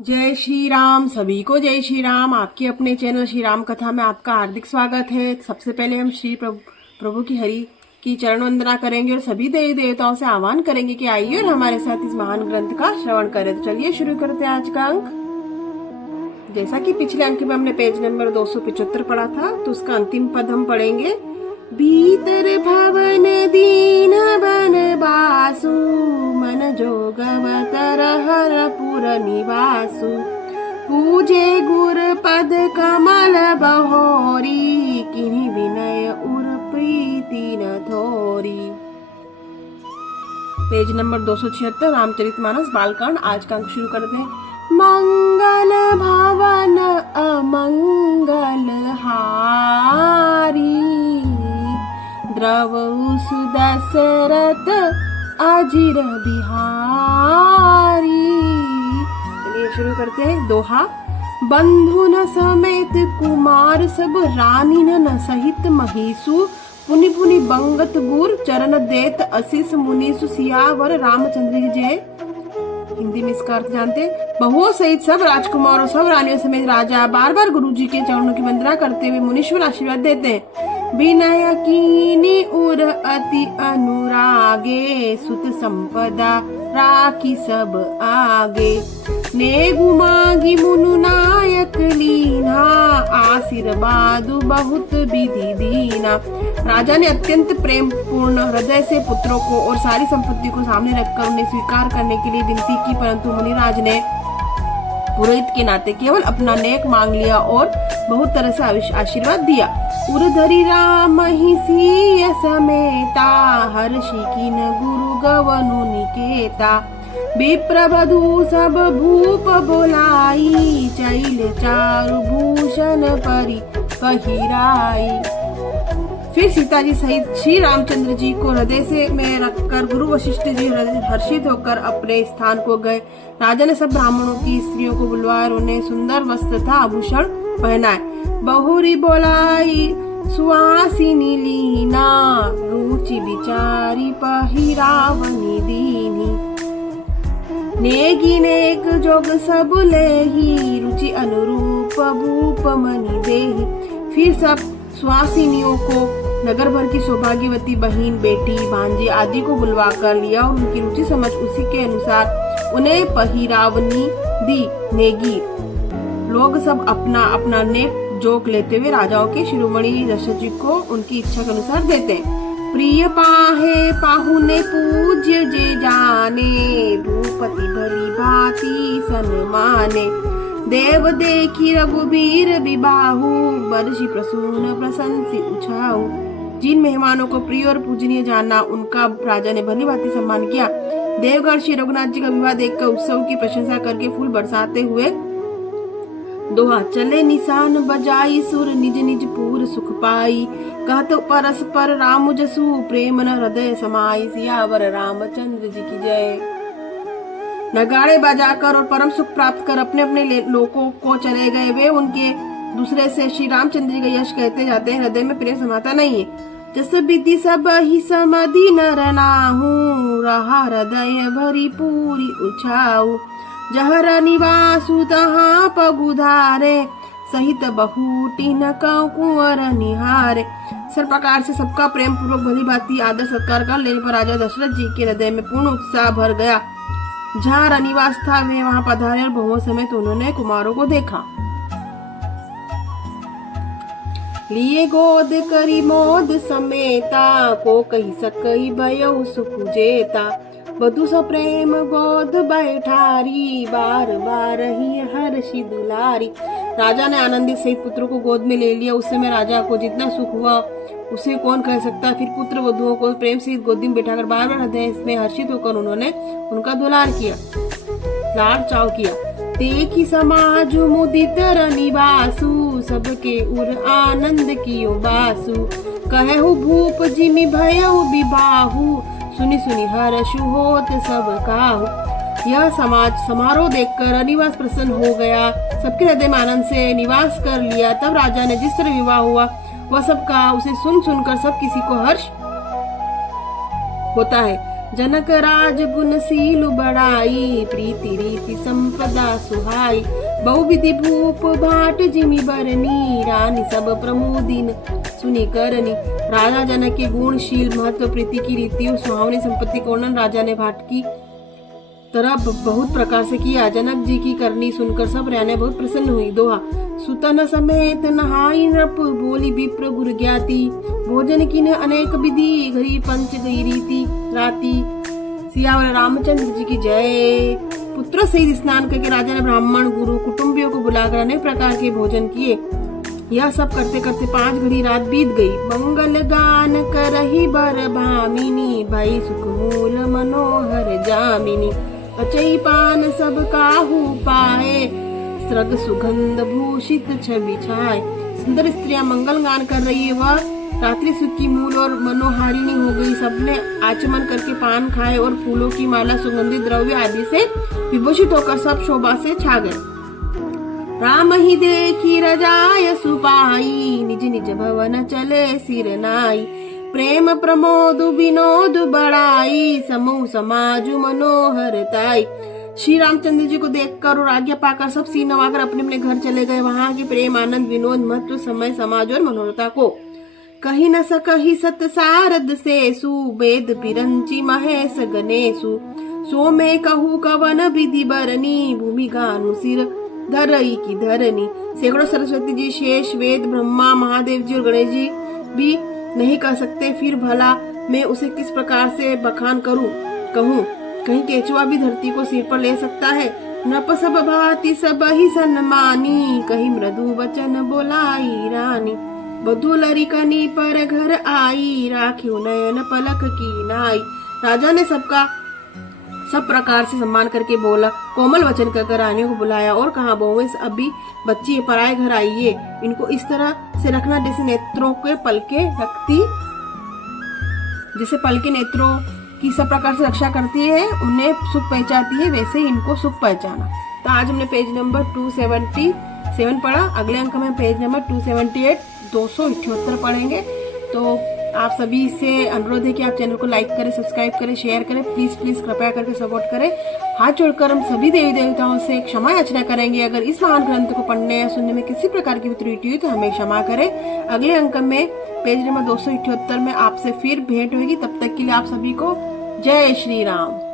जय श्री राम। सभी को जय श्री राम। आपके अपने चैनल श्री राम कथा में आपका हार्दिक स्वागत है। सबसे पहले हम श्री प्रभु की हरि की चरण वंदना करेंगे और सभी देवी देवताओं से आह्वान करेंगे कि आइए और हमारे साथ इस महान ग्रंथ का श्रवण करें। तो चलिए शुरू करते हैं आज का अंक। जैसा कि पिछले अंक में हमने पेज नंबर 275 पढ़ा था, तो उसका अंतिम पद हम पढ़ेंगे। भीतर भवन दीन बन बासु, मन जोगवतर हरपुर निवासु। पूजे गुर पद कमल बहोरी, किन्हीं विनय उर प्रीति न थोरी। Page number 276 Ramcharitmanas Balkand. आज का अंक शुरू करते हैं। मंगल भवन अमंगल हारी, द्रवहु सुदशरथ अजिर बिहारी। चलिए शुरू करते हैं। दोहा। बंधु न समेत कुमार सब, रानी न सहित महीसु। पुनि पुनि बंगत गुर, चरण देत असीस मुनीसु। सियावर रामचंद्र की जय। हिंदी में इसका अर्थ जानते हैं। बहुओं सहित सब राजकुमारों सब रानियों समेत राजा बार बार गुरु जी के चरणों की वंदना करते हुए मुनीश्वर आशीर्वाद देते हैं। विनय कीनी उर अति अनुरागे, सुत संपदा राखी सब आगे। नेगु मांगी मुनु नायक लीना, आशीर्वाद बहुत विधि दीना। राजा ने अत्यंत प्रेम पूर्ण हृदय से पुत्रों को और सारी संपत्ति को सामने रखकर उन्हें स्वीकार करने के लिए विनती की, परंतु मुनिराज ने पुरोहित के नाते केवल अपना नेक मांग लिया और बहुत तरह से आशीर्वाद दिया। उर्धरी राम ही सिय समेता, हर्षि कीन गुरु गवनु निकेता। विप्रवधु सब भूप बोलाई, चैल चारु भूषण परि पहिराई। फिर सीता जी सहित श्री रामचंद्र जी को हृदय से में रखकर गुरु वशिष्ठ जी हर्षित होकर अपने स्थान को गए। राजा ने सब ब्राह्मणों की स्त्रियों को बुलवाया, उन्हें सुंदर वस्त्र तथा आभूषण पहनाए। बहुरी बोलाई सुहासिनी लीना, रुचि विचारी पहिरावनी दीनी। नेगी नेक जोग सब लेही, रुचि अनुरूप भूप मनि देही। फिर सब सुहासिनियों को नगर भर की सौभाग्यवती बहन, बेटी, भांजी आदि को बुलवा कर लिया और उनकी रुचि समझ उसी के अनुसार उन्हें पहिरावनी दी। नेगी लोग सब अपना अपना नेक जोक लेते हुए राजाओं के शिरोमणि दशरथ जी को उनकी इच्छा के अनुसार देते हैं। प्रिय पाहे पाहुने पूज्य जे जाने, भूपति भली भांति सन्माने। देव देखी रघुबीर विबाहु, बरसी प्रसून प्रशंसी उछाऊ। जिन मेहमानों को प्रिय और पूजनीय जाना, उनका राजा ने भली भांति सम्मान किया। देवगण श्री रघुनाथ जी का विवाह देखकर उत्सव की प्रशंसा करके फूल बरसाते हुए दोहा। चले निशान बजाई सुर, निज निज पूर सुख पाई। कहत परस्पर राम जसु, प्रेम न हृदय समाई। सियावर रामचंद्र जी की जय। नगाड़े बजाकर और परम सुख प्राप्त कर अपने अपने लोकों को चले गए वे उनके दूसरे से श्री रामचंद्र जी का यश कहते जाते हैं। हृदय में प्रेम समाता नहीं है। जस विधि सब ही समधि नर नाहू, रहा हृदय भरी पूरी उछाऊ। जहर निवासु तहाँ पगुधारे, सहित बहुटी न कुंवर निहारे। सर प्रकार से सबका प्रेम पूर्वक भली भांति आदर सत्कार कर लेने पर राजा दशरथ जी के हृदय में पूर्ण उत्साह भर गया। जहाँ रनिवास था वे वहाँ पधारे और बहुओं समेत उन्होंने कुमारों को देखा। लिए गोद करी मोद समेता, को कही सकई भयउ सुख जेता। बधु स प्रेम गोद बैठारी, बार बार ही हर्षि दुलारी। राजा ने आनंदित सहित पुत्रों को गोद में ले लिया। उस समय राजा को जितना सुख हुआ उसे कौन कह सकता। फिर पुत्र वधुओं को प्रेम सहित गोदी में बैठाकर बार बार हृदय में हर्षित होकर उन्होंने उनका दुलार किया, लाड़ चाव किया। देखी समाज मुदित रनिवासु, सबके उर आनंद कियो बासु। कहु भूप जिमि भयउ विबाहु, सुनि सुनि हर्षु होत सब काहू। यह समारोह देखकर रनिवास प्रसन्न हो गया, सबके हृदय में आनंद से निवास कर लिया। तब राजा ने जिस तरह विवाह हुआ वह सब कहा। उसे सुन सुनकर सब किसी को हर्ष होता है। जनक राज गुणशील बड़ाई, प्रीति रीति संपदा सुहाई। बहु विधि भूप भाट जिमि बरनी, रानी सब प्रमोदिन सुनि करनी। राजा जनक के गुणशील, महत्व, प्रीति की रीति और सुहावनी संपत्ति का वर्णन राजा ने भाट की तरह बहुत प्रकार से किया। जनक जी की करनी सुनकर सब रानियां बहुत प्रसन्न हुई। दोहा। सुतन समेत नहाई नृप, बोली विप्र गुर ज्ञाति। भोजन की न अनेक विधि, घरी पंच गई रीति राती। सियावर रामचंद्र जी की जय। पुत्र सहित स्नान करके राजा ने ब्राह्मण, गुरु, कुटुंबियों को बुलाकर अनेक प्रकार के भोजन किए। यह सब करते करते 5 घड़ी रात बीत गई। मंगल गान करही बर भामिनी, भई सुख मूल मनोहर जामिनी। अचई पान सब काहू पाए, स्रग सुगंध भूषित छवि छाए। सुंदर स्त्रियां मंगल गान कर रही है, वह रात्रि सुख की मूल और मनोहारिणी हो गई। सबने आचमन करके पान खाए और फूलों की माला, सुगंधित द्रव्य आदि से विभूषित होकर सब शोभा से छा गए। राम ही देखी रजाय सुपाई, निज निज भवन चले सिर नाई। प्रेम प्रमोद विनोद बढ़ाई, समूह समाज मनोहर ताई। श्री रामचंद्र जी को देखकर और आज्ञा पाकर सब सिर नवाकर अपने अपने घर चले गए। वहां के प्रेम, आनंद, विनोद, महत्व, समय, समाज और मनोहरता को कही न सकही सत सारद सेसु। वेद पिरंची महेश गणेशु, सो में कहू कवन विधि बरनी। भूमि गानु सिर धरई की धरनी। सैकड़ों सरस्वती जी, शेष, वेद, ब्रह्मा, महादेव जी और गणेश जी भी नहीं कह सकते, फिर भला मैं उसे किस प्रकार से बखान कहूँ। कहीं केचुआ भी धरती को सिर पर ले सकता है। नप सब भांति सब ही सन्मानी, कहीं मृदु वचन बोलाई रानी। बधु लरिकनी पर घर आई, राख्यो नयन पलक की नाई। राजा ने सब प्रकार से सम्मान करके बोला, कोमल वचन कहकर रानियों को बुलाया और कहा, बहुएं अभी बच्ची पराए घर आई है, इनको इस तरह से रखना जैसे नेत्रों के पलके रखती, जैसे पलके नेत्रों की सब प्रकार से रक्षा करती है, उन्हें सुख पहचाती है, वैसे ही इनको सुख पहचाना। तो आज हमने पेज नंबर 277 पढ़ा। अगले अंक में पेज नंबर 278 278 पढ़ेंगे। तो आप सभी से अनुरोध है कि आप चैनल को लाइक करें, सब्सक्राइब करें, शेयर करें। प्लीज कृपया करके सपोर्ट करें। हाथ जोड़कर हम सभी देवी देवताओं से क्षमा याचना करेंगे। अगर इस महान ग्रंथ को पढ़ने या सुनने में किसी प्रकार की त्रुटि हुई तो हमें क्षमा करें। अगले अंक में पेज नंबर 278 में आपसे फिर भेंट होगी। तब तक के लिए आप सभी को जय श्री राम।